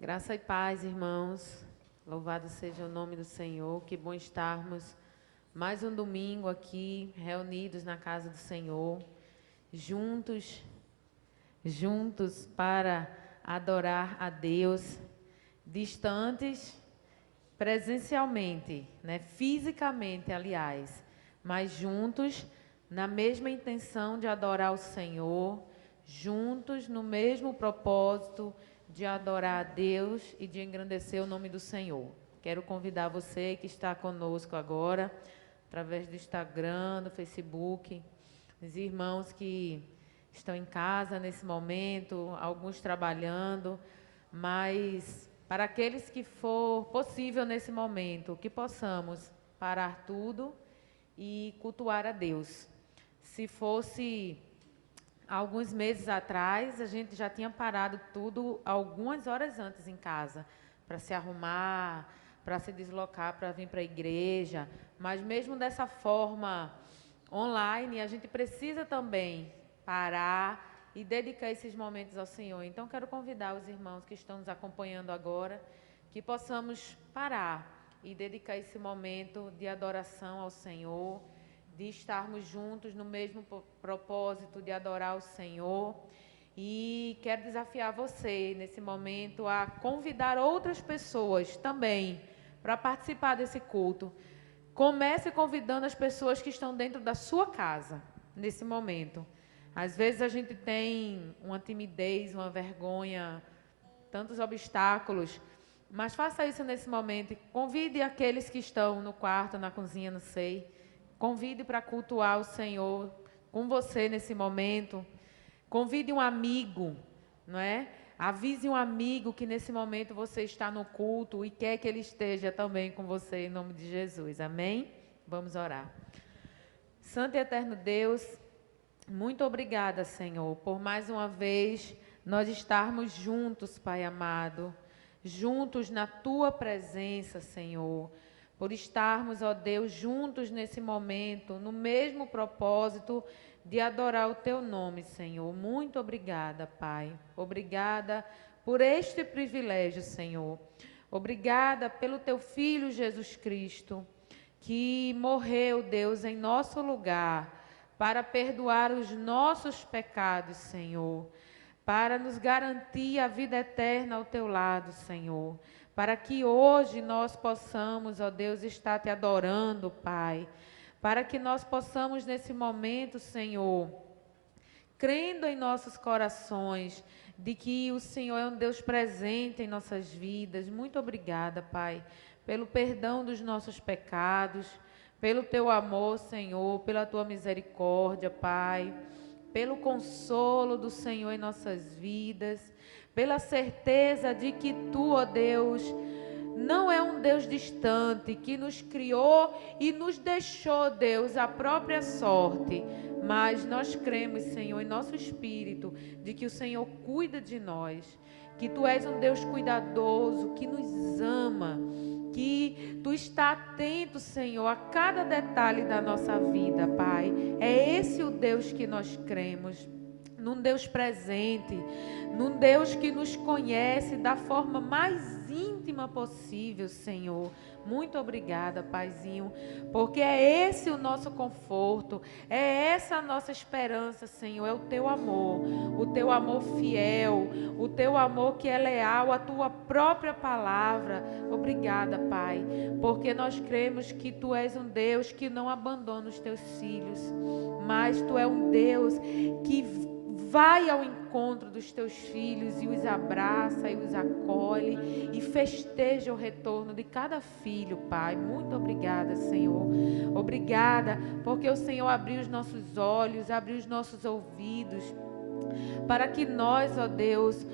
Graça e paz, irmãos. Louvado seja o nome do Senhor. Que bom estarmos mais um domingo aqui, reunidos na casa do Senhor, juntos para adorar a Deus, distantes presencialmente, né? Fisicamente, aliás, mas juntos na mesma intenção de adorar o Senhor, juntos no mesmo propósito de adorar a Deus e de engrandecer o nome do Senhor. Quero convidar você que está conosco agora, através do Instagram, do Facebook, os irmãos que estão em casa nesse momento, alguns trabalhando, mas para aqueles que for possível nesse momento, que possamos parar tudo e cultuar a Deus. Se fosse alguns meses atrás, a gente já tinha parado tudo algumas horas antes em casa, para se arrumar, para se deslocar, para vir para a igreja. Mas mesmo dessa forma online, a gente precisa também parar e dedicar esses momentos ao Senhor. Então, quero convidar os irmãos que estão nos acompanhando agora, que possamos parar e dedicar esse momento de adoração ao Senhor, de estarmos juntos no mesmo propósito de adorar o Senhor. E quero desafiar você, nesse momento, a convidar outras pessoas também para participar desse culto. Comece convidando as pessoas que estão dentro da sua casa, nesse momento. Às vezes a gente tem uma timidez, uma vergonha, tantos obstáculos, mas faça isso nesse momento. Convide aqueles que estão no quarto, na cozinha, não sei. Convide para cultuar o Senhor com você nesse momento. Convide um amigo, não é? Avise um amigo que nesse momento você está no culto e quer que ele esteja também com você, em nome de Jesus. Amém? Vamos orar. Santo e eterno Deus, muito obrigada, Senhor, por mais uma vez nós estarmos juntos, Pai amado, juntos na Tua presença, Senhor, por estarmos, ó Deus, juntos nesse momento, no mesmo propósito de adorar o Teu nome, Senhor. Muito obrigada, Pai. Obrigada por este privilégio, Senhor. Obrigada pelo Teu Filho Jesus Cristo, que morreu, Deus, em nosso lugar, para perdoar os nossos pecados, Senhor, para nos garantir a vida eterna ao Teu lado, Senhor, para que hoje nós possamos, ó Deus, estar Te adorando, Pai, para que nós possamos nesse momento, Senhor, crendo em nossos corações, de que o Senhor é um Deus presente em nossas vidas. Muito obrigada, Pai, pelo perdão dos nossos pecados, pelo Teu amor, Senhor, pela Tua misericórdia, Pai, pelo consolo do Senhor em nossas vidas, pela certeza de que Tu, ó Deus, não é um Deus distante, que nos criou e nos deixou, Deus, a própria sorte. Mas nós cremos, Senhor, em nosso espírito, de que o Senhor cuida de nós, que Tu és um Deus cuidadoso, que nos ama, que Tu está atento, Senhor, a cada detalhe da nossa vida, Pai. É esse o Deus que nós cremos, num Deus presente, num Deus que nos conhece da forma mais íntima possível, Senhor. Muito obrigada, Paizinho, porque é esse o nosso conforto, é essa a nossa esperança, Senhor, é o Teu amor fiel, o Teu amor que é leal à Tua própria palavra. Obrigada, Pai, porque nós cremos que Tu és um Deus que não abandona os Teus filhos, mas Tu é um Deus que vai ao encontro dos Teus filhos e os abraça e os acolhe e festeja o retorno de cada filho, Pai. Muito obrigada, Senhor. Obrigada porque o Senhor abriu os nossos olhos, abriu os nossos ouvidos, para que nós, ó Deus,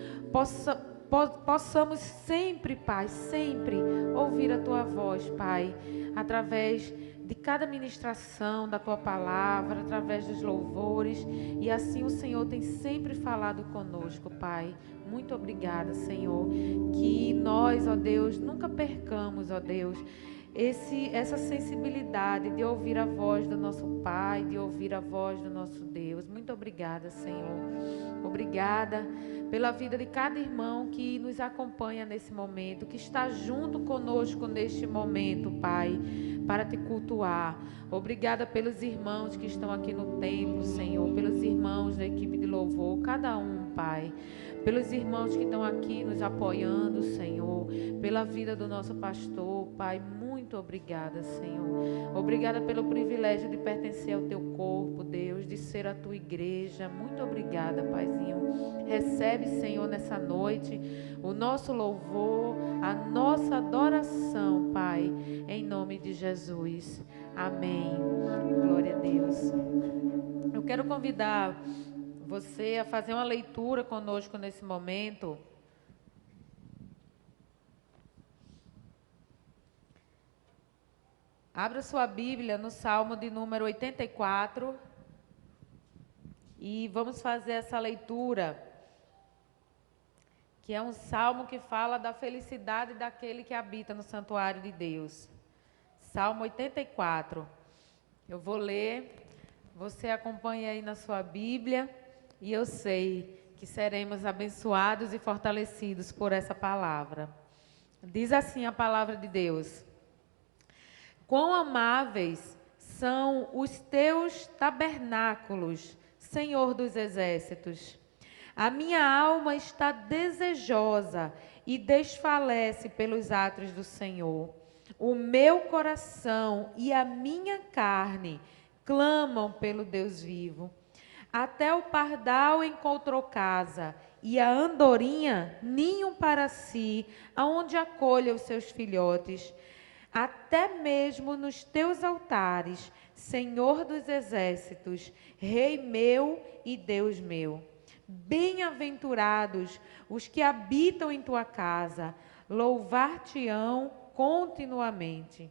possamos sempre, Pai, sempre ouvir a Tua voz, Pai, através de cada ministração da Tua palavra, através dos louvores, e assim o Senhor tem sempre falado conosco, Pai. Muito obrigada, Senhor, que nós, ó Deus, nunca percamos, ó Deus, essa sensibilidade de ouvir a voz do nosso Pai, de ouvir a voz do nosso Deus. Muito obrigada, Senhor. Obrigada pela vida de cada irmão que nos acompanha nesse momento, que está junto conosco neste momento, Pai, para te cultuar. Obrigada pelos irmãos que estão aqui no templo, Senhor, pelos irmãos da equipe de louvor, cada um, Pai, pelos irmãos que estão aqui nos apoiando, Senhor, pela vida do nosso pastor, Pai, muito obrigada, Senhor. Obrigada pelo privilégio de pertencer ao teu corpo, Deus, de ser a tua igreja. Muito obrigada, Paizinho. Recebe, Senhor, nessa noite o nosso louvor, a nossa adoração, Pai, em nome de Jesus. Amém. Glória a Deus. Eu quero convidar você a fazer uma leitura conosco nesse momento. Abra sua Bíblia no Salmo de número 84 e vamos fazer essa leitura, que é um salmo que fala da felicidade daquele que habita no santuário de Deus. Salmo 84. Eu vou ler, você acompanha aí na sua Bíblia, e eu sei que seremos abençoados e fortalecidos por essa palavra. Diz assim a palavra de Deus: quão amáveis são os teus tabernáculos, Senhor dos exércitos. A minha alma está desejosa e desfalece pelos átrios do Senhor. O meu coração e a minha carne clamam pelo Deus vivo. Até o pardal encontrou casa, e a andorinha ninho para si, aonde acolhe os seus filhotes. Até mesmo nos teus altares, Senhor dos exércitos, Rei meu e Deus meu. Bem-aventurados os que habitam em tua casa, louvar-te-ão continuamente.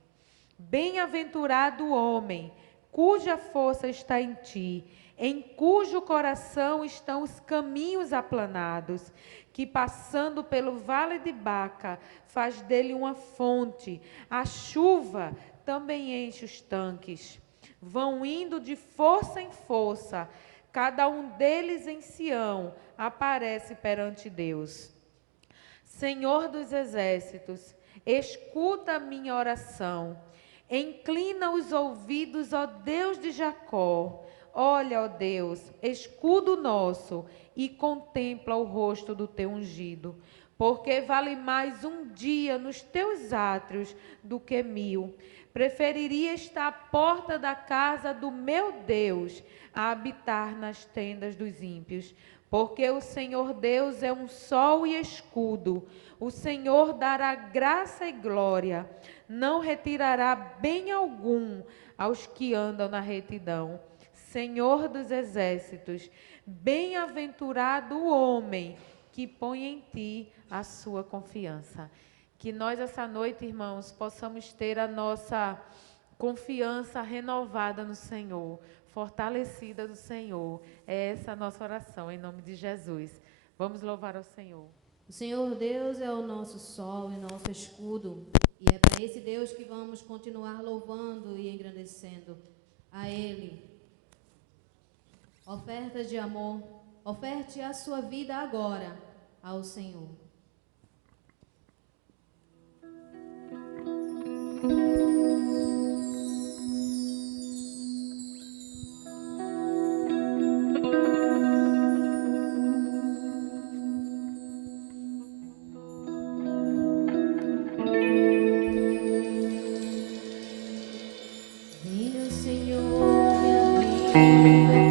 Bem-aventurado o homem, cuja força está em ti, em cujo coração estão os caminhos aplanados, que passando pelo vale de Baca, faz dele uma fonte, a chuva também enche os tanques. Vão indo de força em força, cada um deles em Sião aparece perante Deus. Senhor dos exércitos, escuta a minha oração, inclina os ouvidos, ó Deus de Jacó. Olha, ó Deus, escudo nosso, e contempla o rosto do teu ungido, porque vale mais um dia nos teus átrios do que 1000. Preferiria estar à porta da casa do meu Deus a habitar nas tendas dos ímpios, porque o Senhor Deus é um sol e escudo. O Senhor dará graça e glória, não retirará bem algum aos que andam na retidão. Senhor dos exércitos, bem-aventurado o homem que põe em ti a sua confiança. Que nós essa noite, irmãos, possamos ter a nossa confiança renovada no Senhor, fortalecida no Senhor. É essa a nossa oração, em nome de Jesus. Vamos louvar ao Senhor. O Senhor Deus é o nosso sol e nosso escudo, e é para esse Deus que vamos continuar louvando e engrandecendo a Ele. Ofertas de amor, oferte a sua vida agora ao Senhor. Venha, Senhor, minha vida.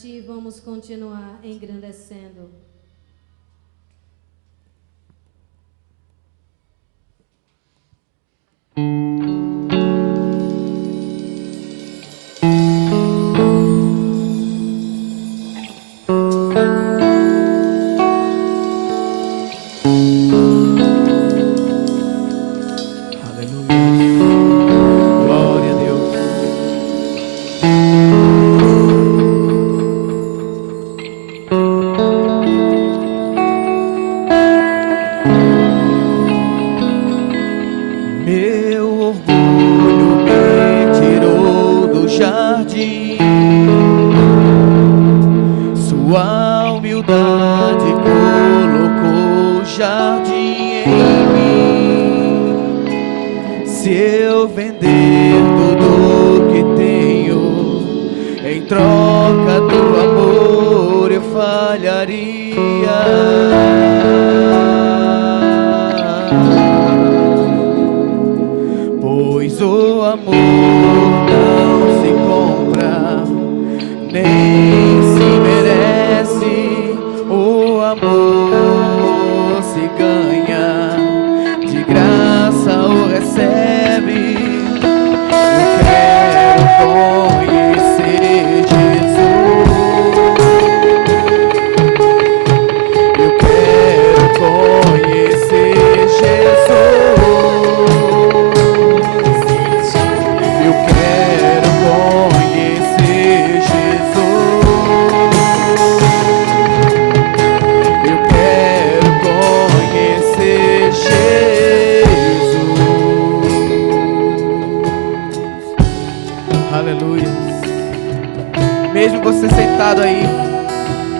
Ti vamos continuar engrandecendo.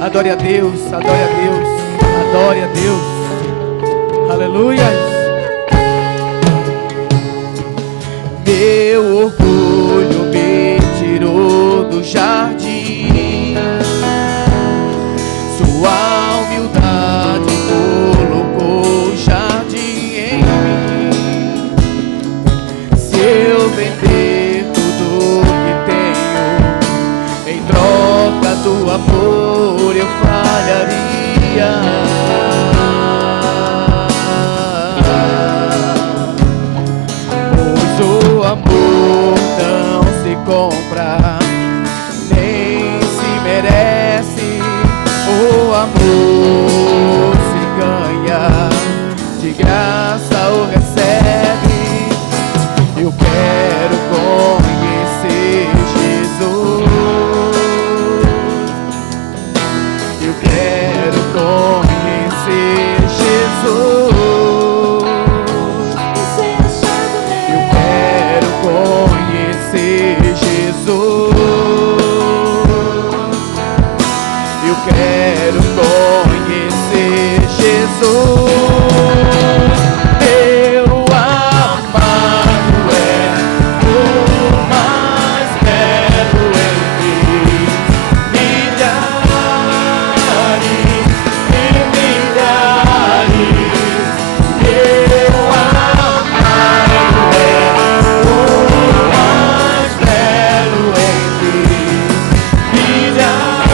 Adore a Deus, adore a Deus, adore a Deus. Aleluia. Meu orgulho me tirou do jardim, sua humildade colocou o jardim em mim. Se eu vender tudo que tenho em troca do amor, eu falharia. Pois o amor não se compra, nem se merece. O amor se ganha, de graça o recebe. Eu quero conhecer Jesus. Eu quero conhecer Jesus. Eu quero conhecer Jesus. Eu quero conhecer Jesus. Meu amado é o mais belo entre milhares e milhares. Meu amado é o mais belo entre milhares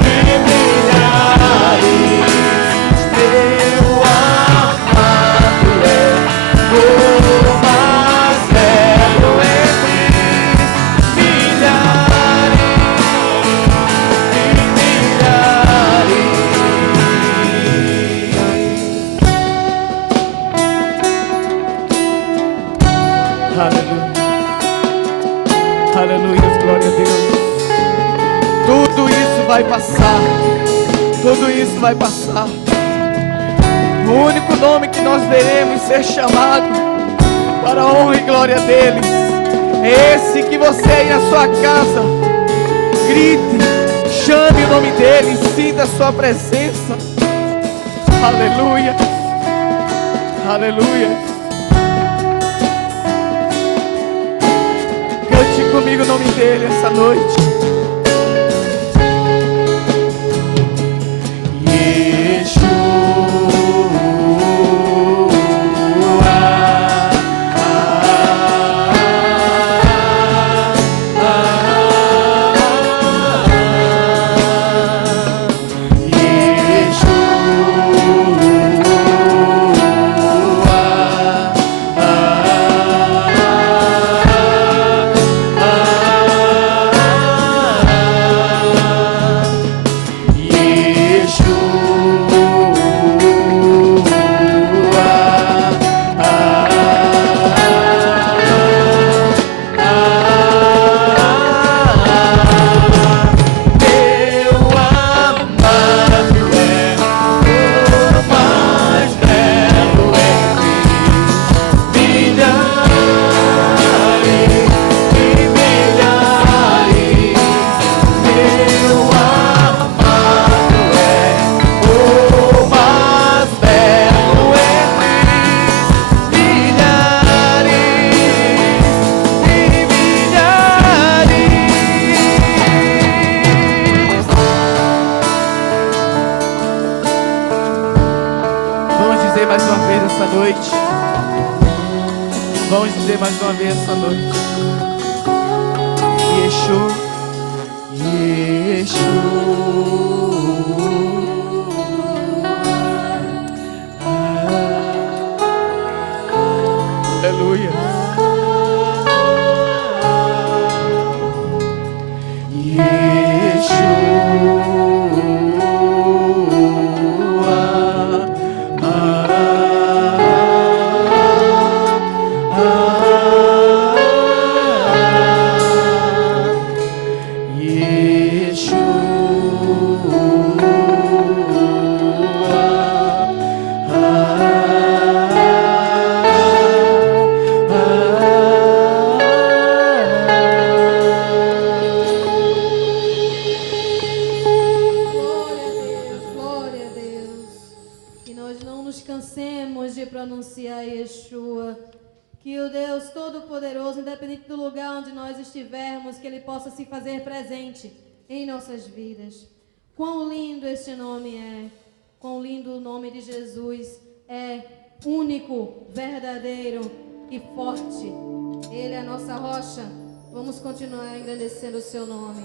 e milhares. Meu amado é o mais belo entre milhares e milhares. Aleluia. Aleluia, glória a Deus. Tudo isso vai passar. Tudo isso vai passar. O único nome que nós veremos ser chamado para a honra e glória deles é esse que você aí na sua casa grite, chame o nome dele, sinta a sua presença. Aleluia. Aleluia. Cante comigo o nome dele essa noite. Yeshua. dizer mais uma vez essa noite. Vamos dizer mais uma vez essa noite. Yeshua, aleluia. Independente do lugar onde nós estivermos, que Ele possa se fazer presente em nossas vidas. Quão lindo este nome é, quão lindo o nome de Jesus é, único, verdadeiro e forte. Ele é a nossa rocha. Vamos continuar engrandecendo o seu nome.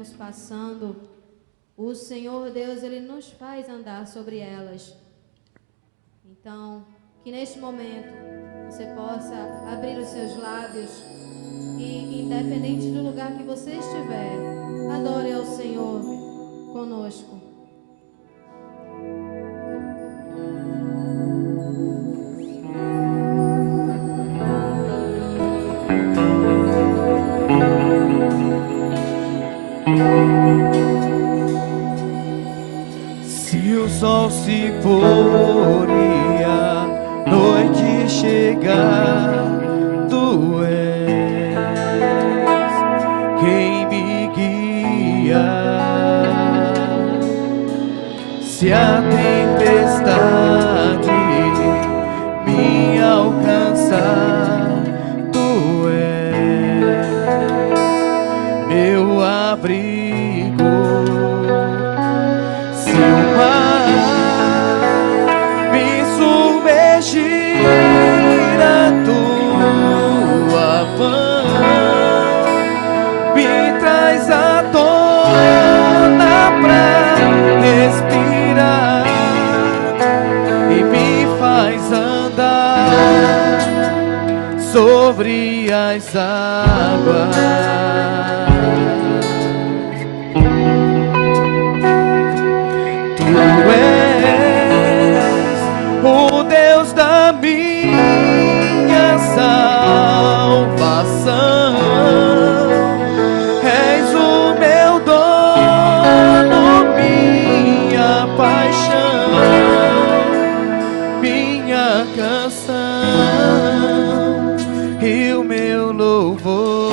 estivermos passando, o Senhor Deus, Ele nos faz andar sobre elas. Então, que neste momento você possa abrir os seus lábios e, independente do lugar que você estiver, adore ao Senhor conosco. Se o sol se pôr e a noite chegar, tu és quem me guia. Se a tempestade me alcançar, tu és meu abrigo. Se o mar me submergir, a tua mão me traz à tona pra respirar e me faz andar sobre as águas. Tu és o Deus da minha salvação, és o meu dono, minha paixão, minha canção e o meu louvor.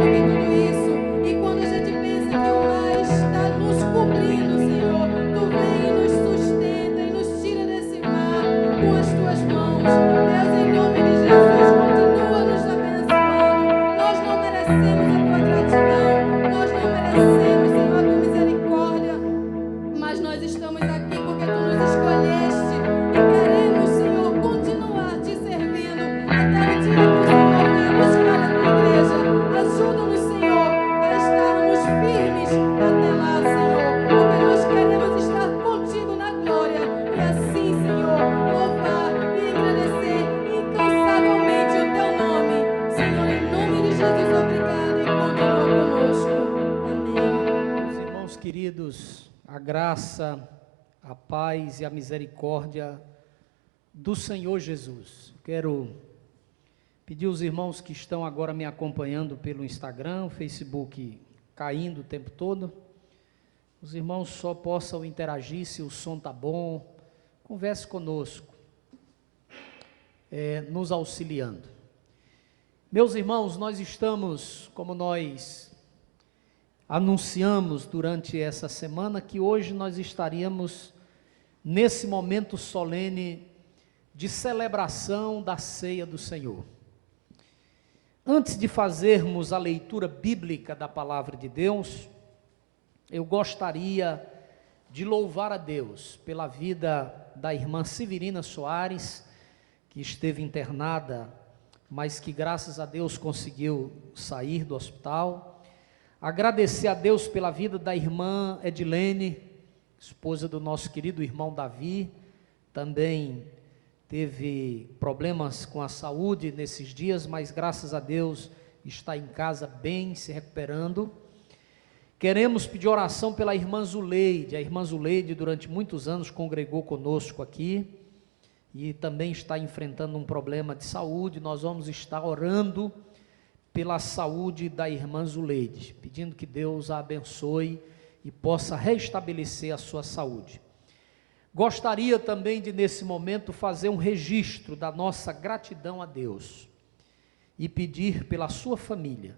do que tudo isso. E quando a gente pensa que o mar está nos cobrindo, Senhor, Tu vem e nos sustenta e nos tira desse mar com as Tuas mãos. Deus, em nome de Jesus, continua nos abençoando. Nós não merecemos a Tua gratidão, nós não merecemos, Senhor, a Tua misericórdia, mas nós estamos aqui porque Tu nos escolheste e queremos, Senhor, continuar Te servindo até o dia que o Senhor venha buscar a Tua igreja. Ajuda-nos, Senhor, a estarmos firmes até lá, Senhor, porque nós queremos estar contigo na glória e assim, Senhor, louvar e agradecer incansavelmente o Teu nome. Senhor, em nome de Jesus, obrigado e continua conosco. Amém. Meus irmãos queridos, a graça, a paz e a misericórdia do Senhor Jesus. Quero pedir aos irmãos que estão agora me acompanhando pelo Instagram, o Facebook caindo o tempo todo, os irmãos só possam interagir se o som está bom, converse conosco, nos auxiliando. Meus irmãos, nós estamos, como nós anunciamos durante essa semana, que hoje nós estaríamos nesse momento solene de celebração da ceia do Senhor. Antes de fazermos a leitura bíblica da palavra de Deus, eu gostaria de louvar a Deus pela vida da irmã Severina Soares, que esteve internada, mas que graças a Deus conseguiu sair do hospital. Agradecer a Deus pela vida da irmã Edilene, esposa do nosso querido irmão Davi, também teve problemas com a saúde nesses dias, mas graças a Deus está em casa bem, se recuperando. Queremos pedir oração pela irmã Zuleide. A irmã Zuleide durante muitos anos congregou conosco aqui e também está enfrentando um problema de saúde. Nós vamos estar orando pela saúde da irmã Zuleide, pedindo que Deus a abençoe e possa restabelecer a sua saúde. Gostaria também de, nesse momento, fazer um registro da nossa gratidão a Deus e pedir pela sua família,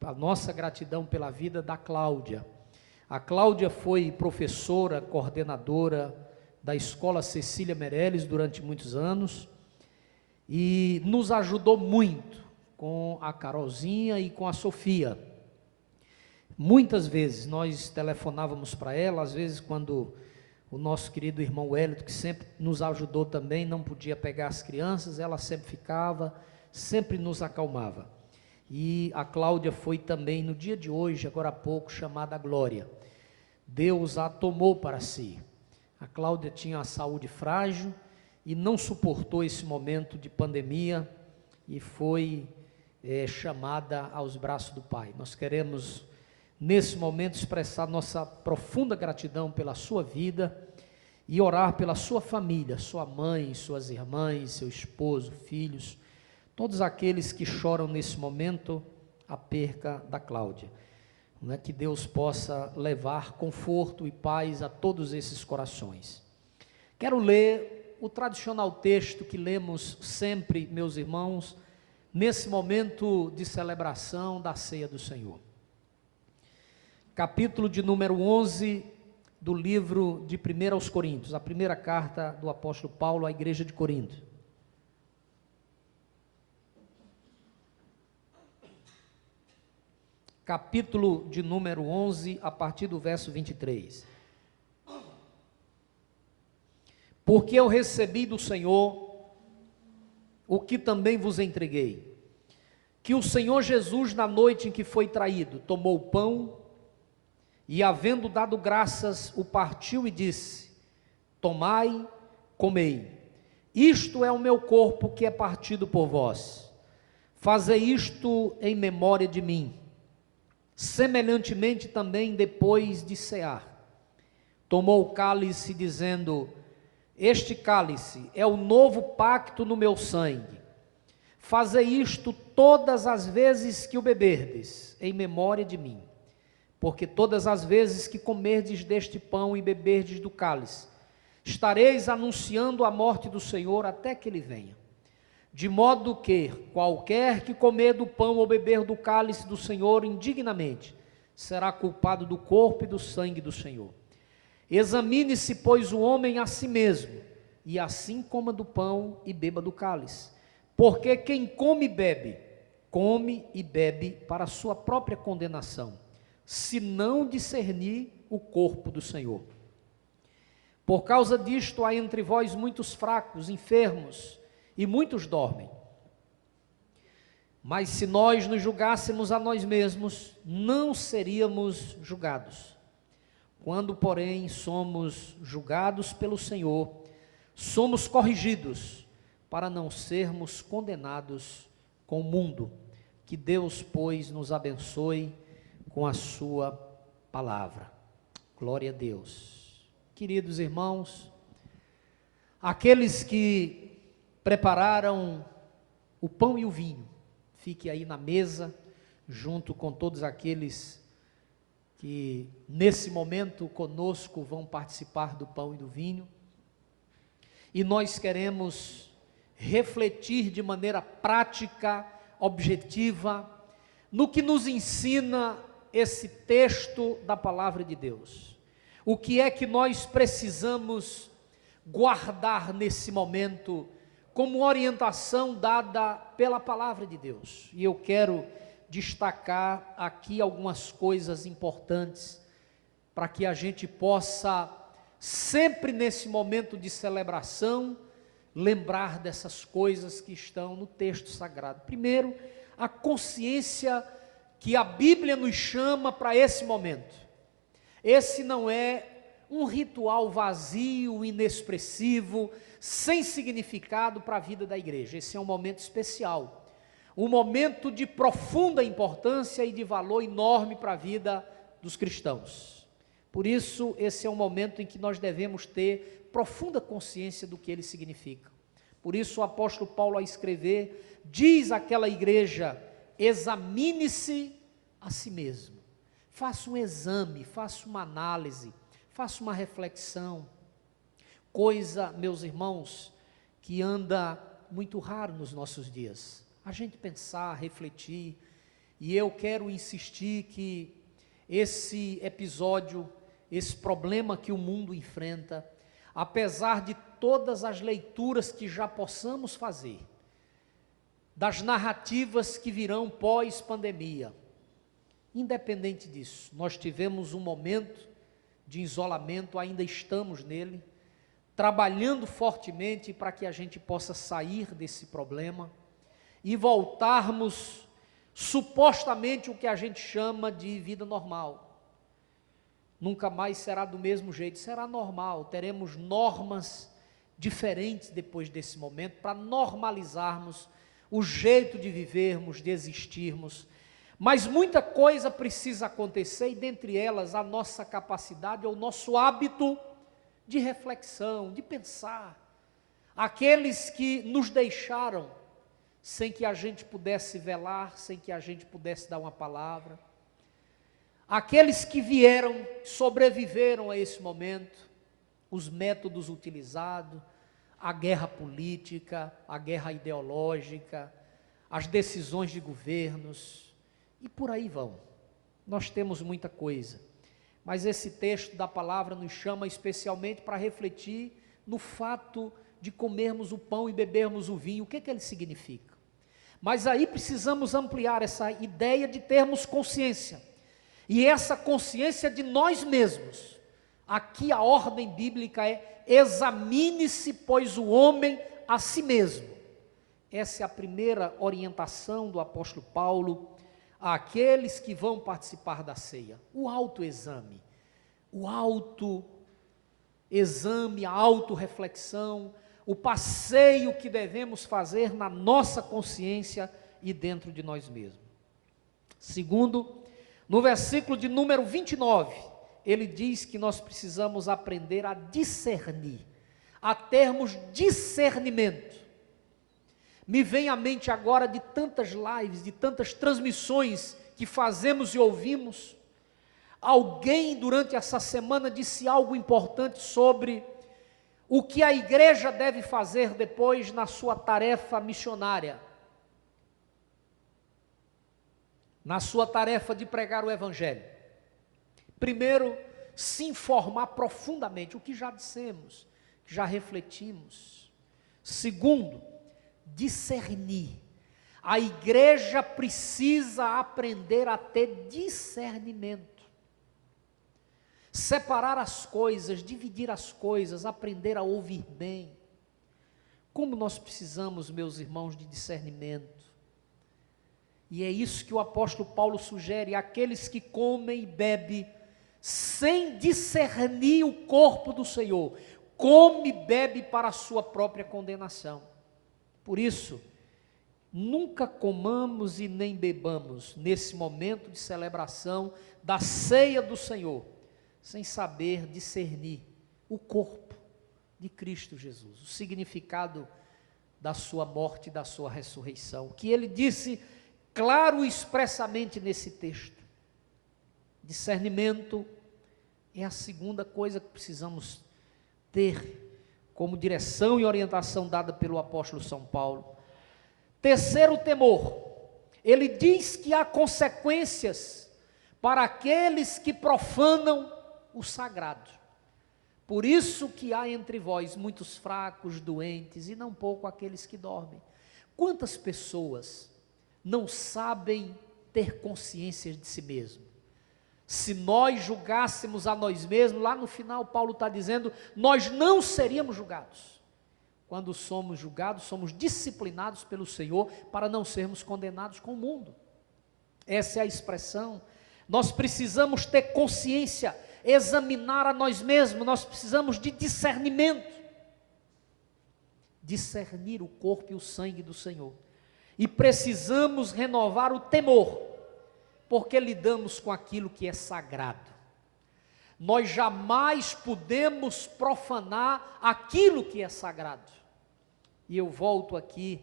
a nossa gratidão pela vida da Cláudia. A Cláudia foi professora, coordenadora da Escola Cecília Meirelles durante muitos anos e nos ajudou muito com a Carolzinha e com a Sofia. Muitas vezes nós telefonávamos para ela, às vezes quando o nosso querido irmão Wellington, que sempre nos ajudou também, não podia pegar as crianças, ela sempre ficava, sempre nos acalmava. E a Cláudia foi também no dia de hoje, agora há pouco, chamada a Glória. Deus a tomou para si. A Cláudia tinha a saúde frágil e não suportou esse momento de pandemia e foi chamada aos braços do Pai. Nós queremos, nesse momento, expressar nossa profunda gratidão pela sua vida e orar pela sua família, sua mãe, suas irmãs, seu esposo, filhos, todos aqueles que choram nesse momento a perca da Cláudia. Não é que Deus possa levar conforto e paz a todos esses corações. Quero ler o tradicional texto que lemos sempre, meus irmãos, nesse momento de celebração da ceia do Senhor. Capítulo de número 11 do livro de 1 aos Coríntios, a primeira carta do apóstolo Paulo à igreja de Corinto. Capítulo de número 11, a partir do verso 23. Porque eu recebi do Senhor o que também vos entreguei, que o Senhor Jesus, na noite em que foi traído, tomou o pão e, havendo dado graças, o partiu e disse: tomai, comei, isto é o meu corpo que é partido por vós, fazei isto em memória de mim. Semelhantemente também, depois de cear, tomou o cálice, dizendo: este cálice é o novo pacto no meu sangue. Fazei isto todas as vezes que o beberdes, em memória de mim. Porque todas as vezes que comerdes deste pão e beberdes do cálice, estareis anunciando a morte do Senhor até que Ele venha. De modo que qualquer que comer do pão ou beber do cálice do Senhor indignamente, será culpado do corpo e do sangue do Senhor. Examine-se, pois, o homem a si mesmo, e assim coma do pão e beba do cálice. Porque quem come e bebe para a sua própria condenação, se não discernir o corpo do Senhor. Por causa disto há entre vós muitos fracos, enfermos, e muitos dormem. Mas se nós nos julgássemos a nós mesmos, não seríamos julgados. Quando, porém, somos julgados pelo Senhor, somos corrigidos, para não sermos condenados com o mundo. Que Deus, pois, nos abençoe com a sua palavra. Glória a Deus. Queridos irmãos, aqueles que prepararam o pão e o vinho, fique aí na mesa, junto com todos aqueles que nesse momento conosco vão participar do pão e do vinho. E nós queremos refletir de maneira prática, objetiva, no que nos ensina esse texto da palavra de Deus. O que é que nós precisamos guardar nesse momento como orientação dada pela palavra de Deus? E eu quero destacar aqui algumas coisas importantes para que a gente possa, sempre nesse momento de celebração, lembrar dessas coisas que estão no texto sagrado. Primeiro, a consciência que a Bíblia nos chama para esse momento. Esse não é um ritual vazio, inexpressivo, sem significado para a vida da igreja. Esse é um momento especial, um momento de profunda importância e de valor enorme para a vida dos cristãos. Por isso, esse é um momento em que nós devemos ter profunda consciência do que ele significa. Por isso, o apóstolo Paulo, ao escrever, diz àquela igreja: examine-se a si mesmo, faça um exame, faça uma análise, faça uma reflexão. Coisa, meus irmãos, que anda muito raro nos nossos dias, a gente pensar, refletir. E eu quero insistir que esse episódio, esse problema que o mundo enfrenta, apesar de todas as leituras que já possamos fazer, das narrativas que virão pós-pandemia, independente disso, nós tivemos um momento de isolamento, ainda estamos nele, trabalhando fortemente para que a gente possa sair desse problema e voltarmos supostamente o que a gente chama de vida normal. Nunca mais será do mesmo jeito, será normal, teremos normas diferentes depois desse momento, para normalizarmos o jeito de vivermos, de existirmos. Mas muita coisa precisa acontecer, e dentre elas a nossa capacidade, ou o nosso hábito de reflexão, de pensar. Aqueles que nos deixaram sem que a gente pudesse velar, sem que a gente pudesse dar uma palavra. Aqueles que vieram, sobreviveram a esse momento, os métodos utilizados, a guerra política, a guerra ideológica, as decisões de governos, e por aí vão. Nós temos muita coisa, mas esse texto da palavra nos chama especialmente para refletir no fato de comermos o pão e bebermos o vinho. O que ele significa? Mas aí precisamos ampliar essa ideia de termos consciência, e essa consciência de nós mesmos. Aqui a ordem bíblica é: examine-se, pois, o homem a si mesmo. Essa é a primeira orientação do apóstolo Paulo àqueles que vão participar da ceia. O autoexame, a autorreflexão, o passeio que devemos fazer na nossa consciência e dentro de nós mesmos. Segundo, no versículo de número 29, ele diz que nós precisamos aprender a discernir, a termos discernimento. Me vem à mente agora de tantas lives, de tantas transmissões que fazemos e ouvimos. Alguém durante essa semana disse algo importante sobre o que a igreja deve fazer depois na sua tarefa missionária, na sua tarefa de pregar o Evangelho. Primeiro, se informar profundamente, o que já dissemos, já refletimos. Segundo, discernir. A igreja precisa aprender a ter discernimento. Separar as coisas, dividir as coisas, aprender a ouvir bem. Como nós precisamos, meus irmãos, de discernimento. E é isso que o apóstolo Paulo sugere: aqueles que comem e bebem sem discernir o corpo do Senhor, come e bebe para a sua própria condenação. Por isso, nunca comamos e nem bebamos nesse momento de celebração da ceia do Senhor, sem saber discernir o corpo de Cristo Jesus, o significado da sua morte e da sua ressurreição, o que ele disse claro e expressamente nesse texto. Discernimento é a segunda coisa que precisamos ter como direção e orientação dada pelo apóstolo São Paulo. Terceiro, temor. Ele diz que há consequências para aqueles que profanam o sagrado. Por isso que há entre vós muitos fracos, doentes e não pouco aqueles que dormem. Quantas pessoas não sabem ter consciência de si mesmo? Se nós julgássemos a nós mesmos, lá no final Paulo está dizendo, nós não seríamos julgados. Quando somos julgados, somos disciplinados pelo Senhor para não sermos condenados com o mundo. Essa é a expressão. Nós precisamos ter consciência, examinar a nós mesmos, nós precisamos de discernimento. Discernir o corpo e o sangue do Senhor. E precisamos renovar o temor, porque lidamos com aquilo que é sagrado. Nós jamais podemos profanar aquilo que é sagrado. E eu volto aqui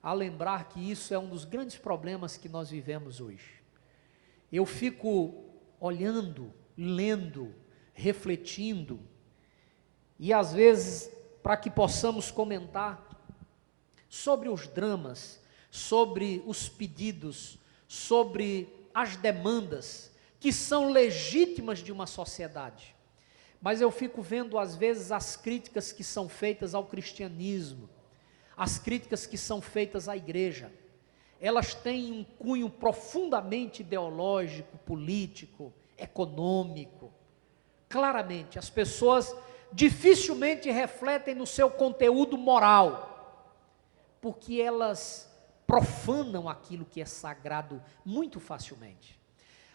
a lembrar que isso é um dos grandes problemas que nós vivemos hoje. Eu fico olhando, lendo, refletindo, e às vezes, para que possamos comentar sobre os dramas, sobre os pedidos, sobre as demandas que são legítimas de uma sociedade. Mas eu fico vendo às vezes as críticas que são feitas ao cristianismo, as críticas que são feitas à igreja. Elas têm um cunho profundamente ideológico, político, econômico. Claramente, as pessoas dificilmente refletem no seu conteúdo moral, porque elas profanam aquilo que é sagrado muito facilmente.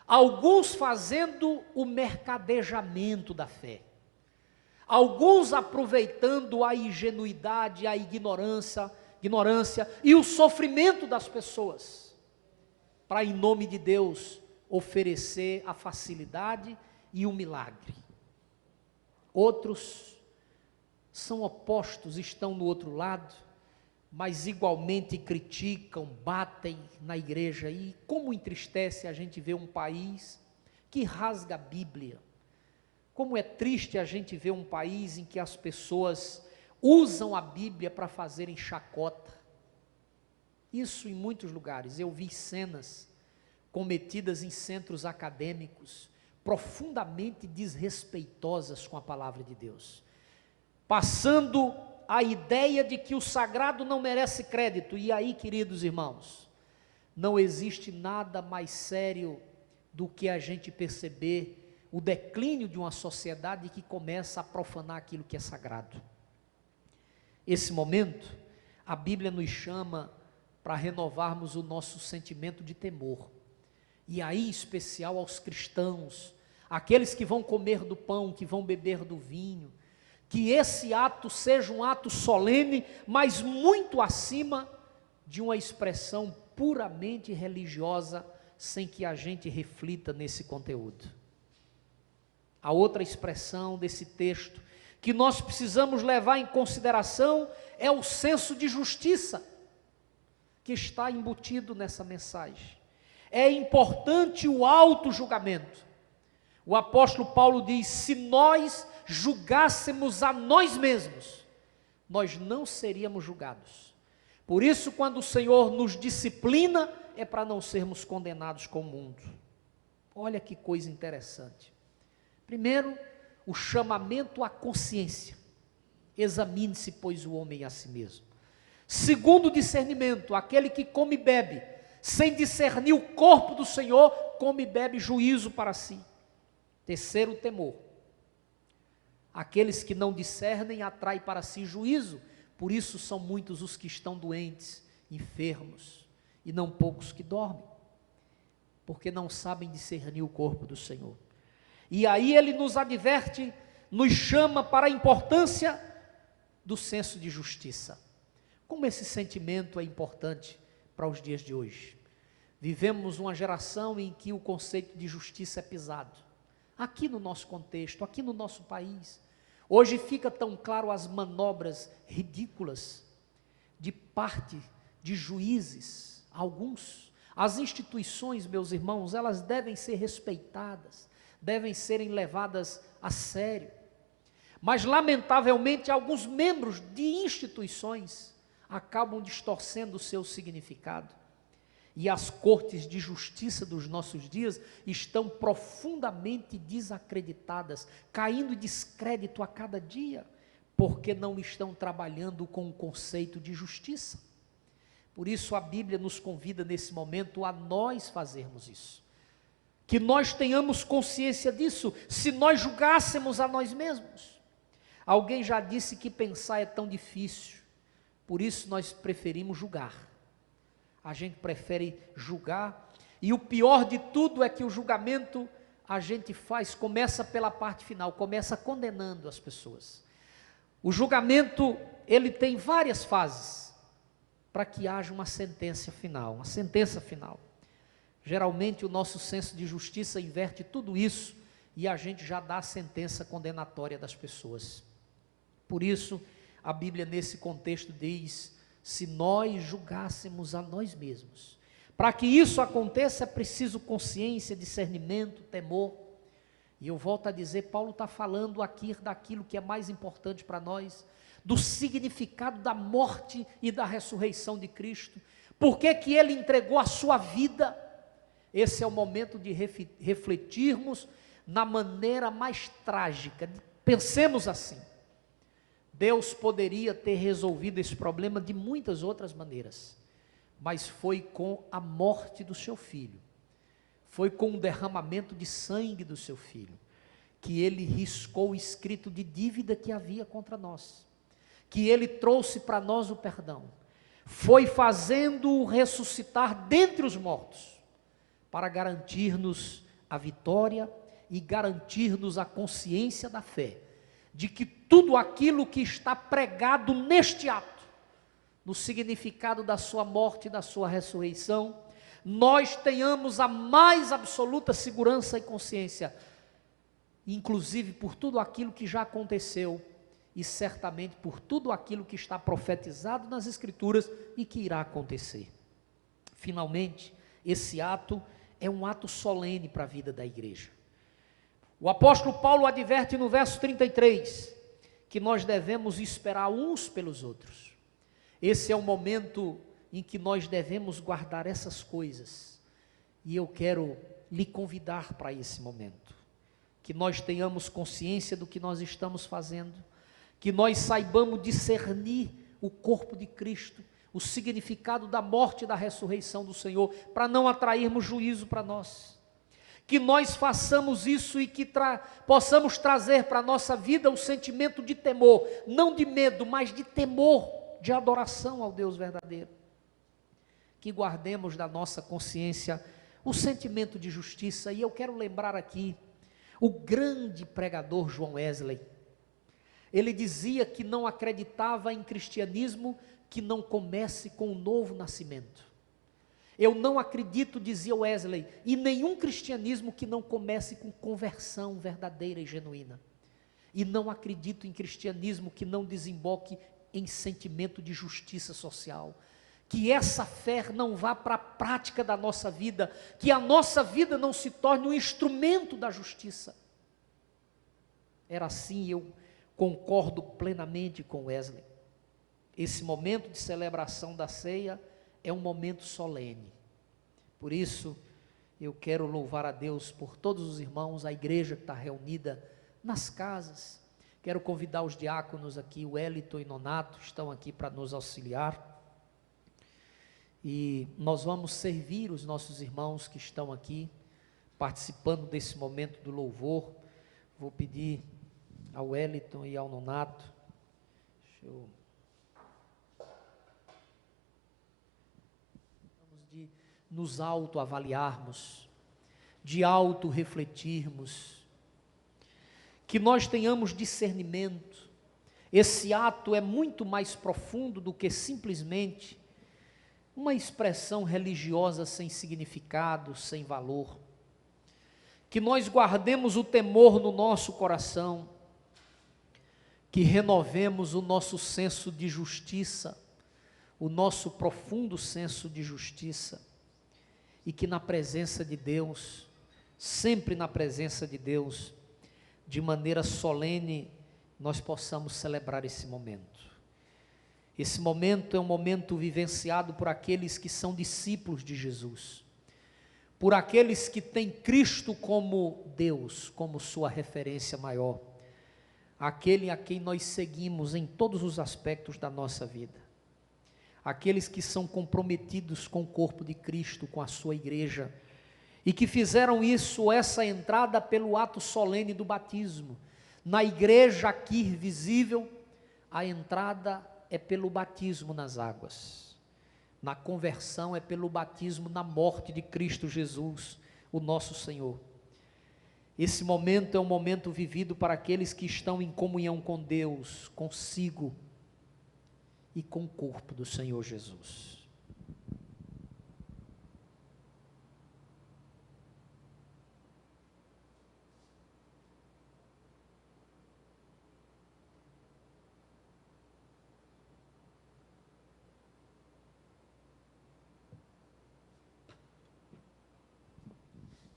Alguns fazendo o mercadejamento da fé. Alguns aproveitando a ingenuidade, a ignorância e o sofrimento das pessoas, para, em nome de Deus, oferecer a facilidade e o milagre. Outros são opostos, estão no outro lado, mas igualmente criticam, batem na igreja. E como entristece a gente ver um país que rasga a Bíblia. Como é triste a gente ver um país em que as pessoas usam a Bíblia para fazerem chacota. Isso em muitos lugares. Eu vi cenas cometidas em centros acadêmicos, profundamente desrespeitosas com a palavra de Deus, passando a ideia de que o sagrado não merece crédito. E aí, queridos irmãos, não existe nada mais sério do que a gente perceber o declínio de uma sociedade que começa a profanar aquilo que é sagrado. Esse momento, a Bíblia nos chama para renovarmos o nosso sentimento de temor. E aí, em especial aos cristãos, aqueles que vão comer do pão, que vão beber do vinho, que esse ato seja um ato solene, mas muito acima de uma expressão puramente religiosa, sem que a gente reflita nesse conteúdo. A outra expressão desse texto que nós precisamos levar em consideração é o senso de justiça que está embutido nessa mensagem. É importante o auto-julgamento. O apóstolo Paulo diz: se nós julgássemos a nós mesmos, nós não seríamos julgados. Por isso, quando o Senhor nos disciplina, é para não sermos condenados com o mundo. Olha que coisa interessante. Primeiro, o chamamento à consciência. Examine-se, pois, o homem a si mesmo. Segundo, o discernimento. Aquele que come e bebe, sem discernir o corpo do Senhor, come e bebe juízo para si. Terceiro, o temor. Aqueles que não discernem atraem para si juízo. Por isso são muitos os que estão doentes, enfermos, e não poucos que dormem, porque não sabem discernir o corpo do Senhor. E aí ele nos adverte, nos chama para a importância do senso de justiça. Como esse sentimento é importante para os dias de hoje. Vivemos uma geração em que o conceito de justiça é pisado. Aqui no nosso contexto, aqui no nosso país. Hoje fica tão claro as manobras ridículas de parte de juízes, alguns. As instituições, meus irmãos, elas devem ser respeitadas, devem serem levadas a sério. Mas, lamentavelmente, alguns membros de instituições acabam distorcendo o seu significado. E as cortes de justiça dos nossos dias estão profundamente desacreditadas, caindo em descrédito a cada dia, porque não estão trabalhando com o conceito de justiça. Por isso a Bíblia nos convida nesse momento a nós fazermos isso. Que nós tenhamos consciência disso, se nós julgássemos a nós mesmos. Alguém já disse que pensar é tão difícil, por isso nós preferimos julgar. A gente prefere julgar, e o pior de tudo é que o julgamento a gente começa pela parte final, começa condenando as pessoas. O julgamento, ele tem várias fases, para que haja uma sentença final, Geralmente o nosso senso de justiça inverte tudo isso, e a gente já dá a sentença condenatória das pessoas. Por isso, a Bíblia nesse contexto diz, se nós julgássemos a nós mesmos. Para que isso aconteça é preciso consciência, discernimento, temor. E eu volto a dizer, Paulo está falando aqui daquilo que é mais importante para nós, do significado da morte e da ressurreição de Cristo. Por que que ele entregou a sua vida? Esse é o momento de refletirmos na maneira mais trágica. Pensemos assim. Deus poderia ter resolvido esse problema de muitas outras maneiras, mas foi com a morte do seu filho, foi com o derramamento de sangue do seu filho, que ele riscou o escrito de dívida que havia contra nós, que ele trouxe para nós o perdão, foi fazendo-o ressuscitar dentre os mortos, para garantir-nos a vitória e garantir-nos a consciência da fé, de que tudo aquilo que está pregado neste ato, no significado da sua morte e da sua ressurreição, nós tenhamos a mais absoluta segurança e consciência, inclusive por tudo aquilo que já aconteceu, e certamente por tudo aquilo que está profetizado nas Escrituras e que irá acontecer. Finalmente, esse ato é um ato solene para a vida da igreja. O apóstolo Paulo adverte no verso 33, que nós devemos esperar uns pelos outros. Esse é o momento em que nós devemos guardar essas coisas, e eu quero lhe convidar para esse momento, que nós tenhamos consciência do que nós estamos fazendo, que nós saibamos discernir o corpo de Cristo, o significado da morte e da ressurreição do Senhor, para não atrairmos juízo para nós. Que nós façamos isso e que possamos trazer para a nossa vida o sentimento de temor, não de medo, mas de temor, de adoração ao Deus verdadeiro. Que guardemos da nossa consciência o sentimento de justiça, e eu quero lembrar aqui o grande pregador John Wesley. Ele dizia que não acreditava em cristianismo que não comece com um novo nascimento. Eu não acredito, dizia Wesley, em nenhum cristianismo que não comece com conversão verdadeira e genuína. E não acredito em cristianismo que não desemboque em sentimento de justiça social. Que essa fé não vá para a prática da nossa vida, que a nossa vida não se torne um instrumento da justiça. era assim, eu concordo plenamente com Wesley. Esse momento de celebração da ceia é um momento solene. Por isso, eu quero louvar a Deus por todos os irmãos, a igreja que está reunida nas casas. Quero convidar os diáconos aqui, o Wellington e Nonato, estão aqui para nos auxiliar. E nós vamos servir os nossos irmãos que estão aqui, participando desse momento do louvor. Vou pedir ao Wellington e ao Nonato, de nos autoavaliarmos, de autorrefletirmos, que nós tenhamos discernimento. Esse ato é muito mais profundo do que simplesmente uma expressão religiosa sem significado, sem valor. Que nós guardemos o temor no nosso coração, que renovemos o nosso senso de justiça, o nosso profundo senso de justiça, e que na presença de Deus, sempre na presença de Deus, de maneira solene, nós possamos celebrar esse momento. Esse momento é um momento vivenciado por aqueles que são discípulos de Jesus, por aqueles que têm Cristo como Deus, como sua referência maior, aquele a quem nós seguimos em todos os aspectos da nossa vida, aqueles que são comprometidos com o corpo de Cristo, com a sua igreja, e que fizeram isso, essa entrada pelo ato solene do batismo. Na igreja aqui visível, a entrada é pelo batismo nas águas. Na conversão é pelo batismo na morte de Cristo Jesus, o nosso Senhor. Esse momento é um momento vivido para aqueles que estão em comunhão com Deus, consigo e com o corpo do Senhor Jesus.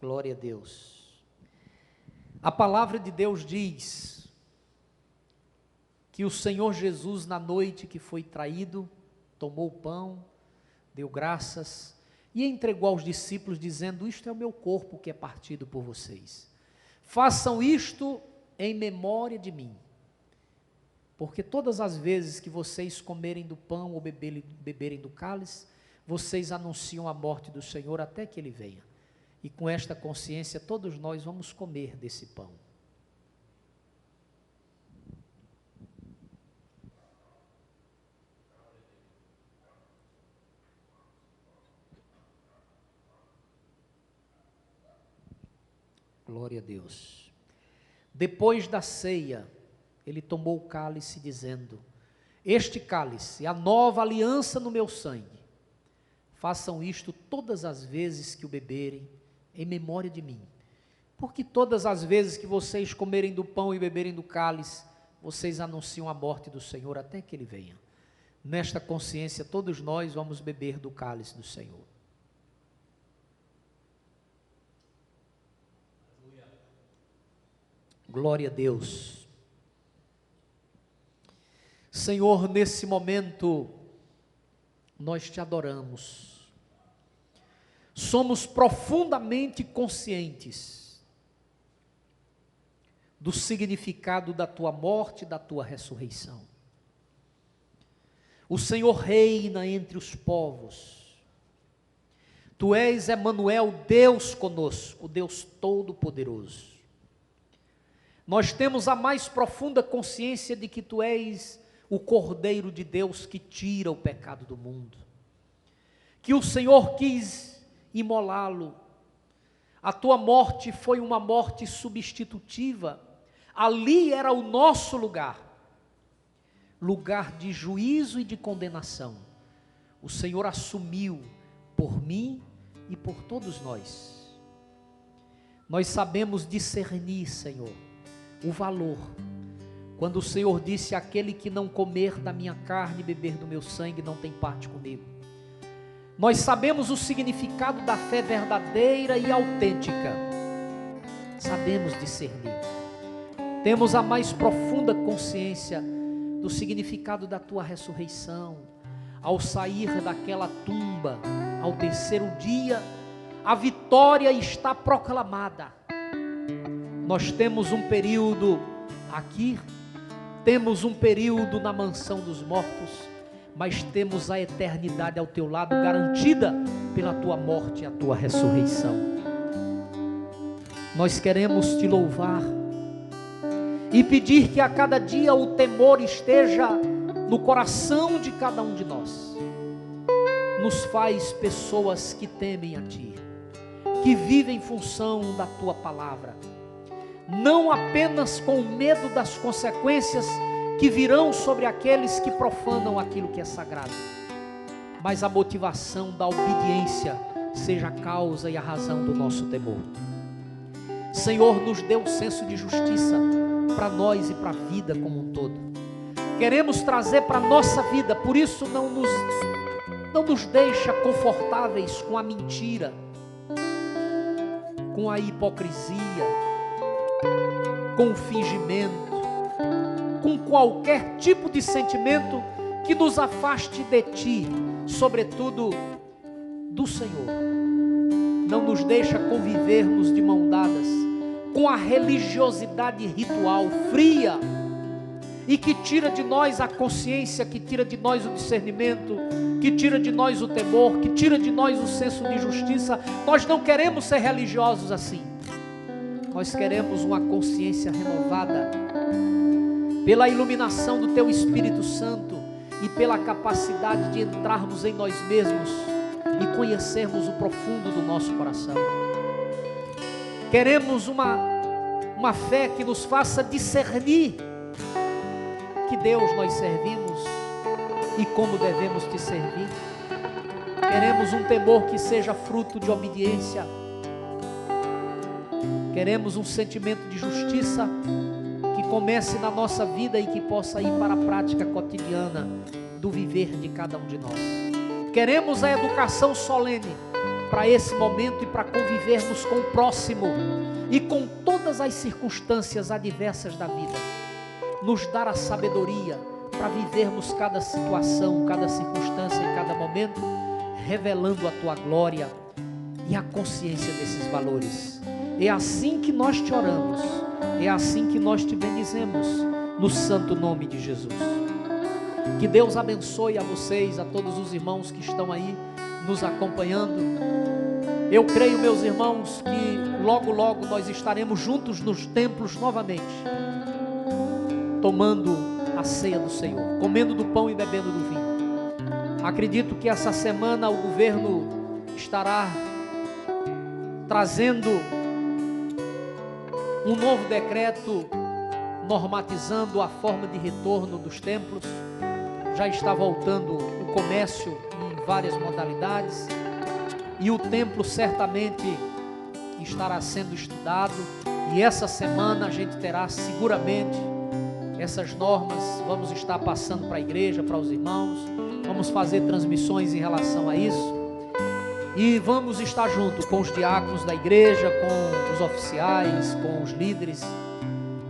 Glória a Deus. A palavra de Deus diz que o Senhor Jesus, na noite que foi traído, tomou o pão, deu graças e entregou aos discípulos, dizendo: isto é o meu corpo que é partido por vocês. Façam isto em memória de mim. Porque todas as vezes que vocês comerem do pão ou beberem do cálice, vocês anunciam a morte do Senhor até que Ele venha. E com esta consciência, todos nós vamos comer desse pão. Glória a Deus. Depois da ceia, ele tomou o cálice, dizendo: este cálice é a nova aliança no meu sangue. Façam isto todas as vezes que o beberem, em memória de mim. Porque todas as vezes que vocês comerem do pão e beberem do cálice, vocês anunciam a morte do Senhor até que Ele venha. Nesta consciência, todos nós vamos beber do cálice do Senhor. Glória a Deus. Senhor, nesse momento, nós te adoramos. Somos profundamente conscientes do significado da tua morte e da tua ressurreição. O Senhor reina entre os povos. Tu és Emanuel, Deus conosco, o Deus Todo-Poderoso. Nós temos a mais profunda consciência de que tu és o Cordeiro de Deus que tira o pecado do mundo. Que o Senhor quis imolá-lo. A tua morte foi uma morte substitutiva. Ali era o nosso lugar, lugar de juízo e de condenação. O Senhor assumiu por mim e por todos nós. Nós sabemos discernir, Senhor, o valor. Quando o Senhor disse: aquele que não comer da minha carne e beber do meu sangue não tem parte comigo. Nós sabemos o significado da fé verdadeira e autêntica. Sabemos discernir. temos a mais profunda consciência do significado da tua ressurreição. Ao sair daquela tumba, ao terceiro dia, a vitória está proclamada. Nós temos um período aqui, temos um período na mansão dos mortos, mas temos a eternidade ao teu lado, garantida pela tua morte e a tua ressurreição. Nós queremos te louvar e pedir que a cada dia o temor esteja no coração de cada um de nós. Nos faz pessoas que temem a ti, que vivem em função da tua palavra, não apenas com medo das consequências que virão sobre aqueles que profanam aquilo que é sagrado, mas a motivação da obediência seja a causa e a razão do nosso temor. Nos dê um senso de justiça para nós e para a vida como um todo. Queremos trazer para a nossa vida, por isso não nos deixa confortáveis com a mentira, com a hipocrisia, com o fingimento, com qualquer tipo de sentimento que nos afaste de ti, sobretudo do Senhor. Não nos deixa convivermos de mão dadas com a religiosidade ritual fria e que tira de nós a consciência, que tira de nós o discernimento, que tira de nós o temor, que tira de nós o senso de justiça. Nós não queremos ser religiosos assim. Nós queremos uma consciência renovada pela iluminação do Teu Espírito Santo e pela capacidade de entrarmos em nós mesmos e conhecermos o profundo do nosso coração. Queremos uma fé que nos faça discernir que Deus nós servimos e como devemos te servir. Queremos um temor que seja fruto de obediência. Queremos um sentimento de justiça que comece na nossa vida e que possa ir para a prática cotidiana do viver de cada um de nós. Queremos a educação solene para esse momento e para convivermos com o próximo e com todas as circunstâncias adversas da vida. Nos dar a sabedoria para vivermos cada situação, cada circunstância e cada momento, revelando a Tua glória e a consciência desses valores. É assim que nós te oramos, é assim que nós te bendizemos, no santo nome de Jesus. Que Deus abençoe a vocês, a todos os irmãos que estão aí nos acompanhando. Eu creio, meus irmãos, que logo logo nós estaremos juntos nos templos novamente, tomando a ceia do Senhor, comendo do pão e bebendo do vinho. Acredito que essa semana o governo estará trazendo um novo decreto normatizando a forma de retorno dos templos. Já está voltando o comércio em várias modalidades e o templo certamente estará sendo estudado, e essa semana a gente terá seguramente essas normas. Vamos estar passando para a igreja, para os irmãos, vamos fazer transmissões em relação a isso e vamos estar junto com os diáconos da igreja, com os oficiais, com os líderes,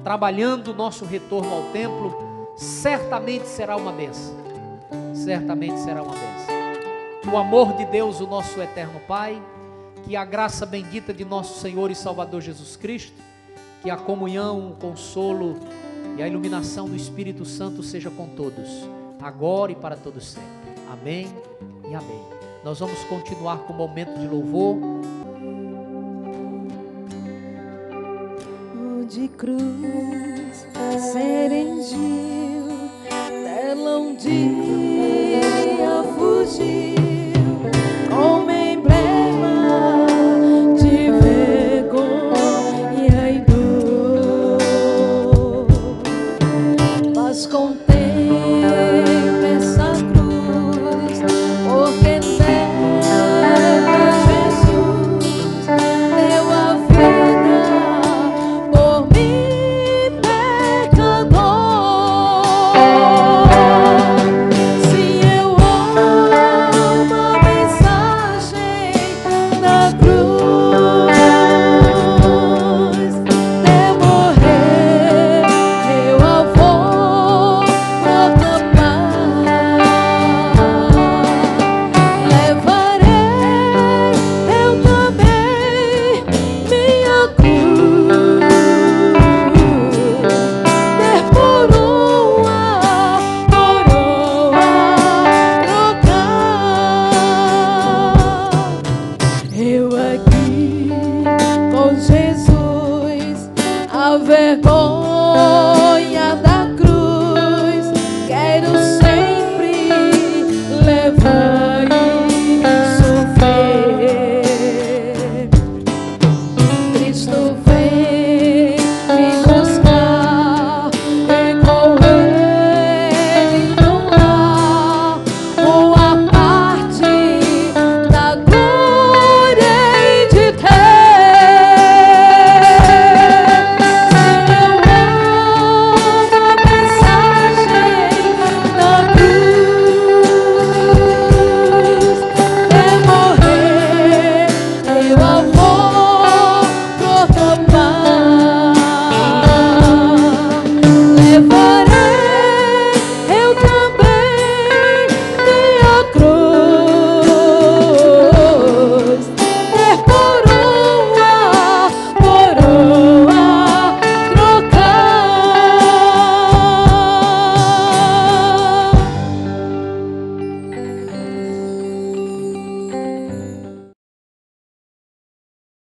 trabalhando o nosso retorno ao templo. Certamente será uma bênção, certamente será uma bênção. Que o amor de Deus, o nosso eterno Pai, que a graça bendita de nosso Senhor e Salvador Jesus Cristo, que a comunhão, o consolo e a iluminação do Espírito Santo seja com todos, agora e para todos sempre. Amém e amém. Nós vamos continuar com o momento de louvor. De cruz serengil, dela um dia fugiu, como emblema de vergonha e dor. Mas contempla essa cruz, porque nela Jesus deu a vida por mim, pecador. Se eu amo vergonha.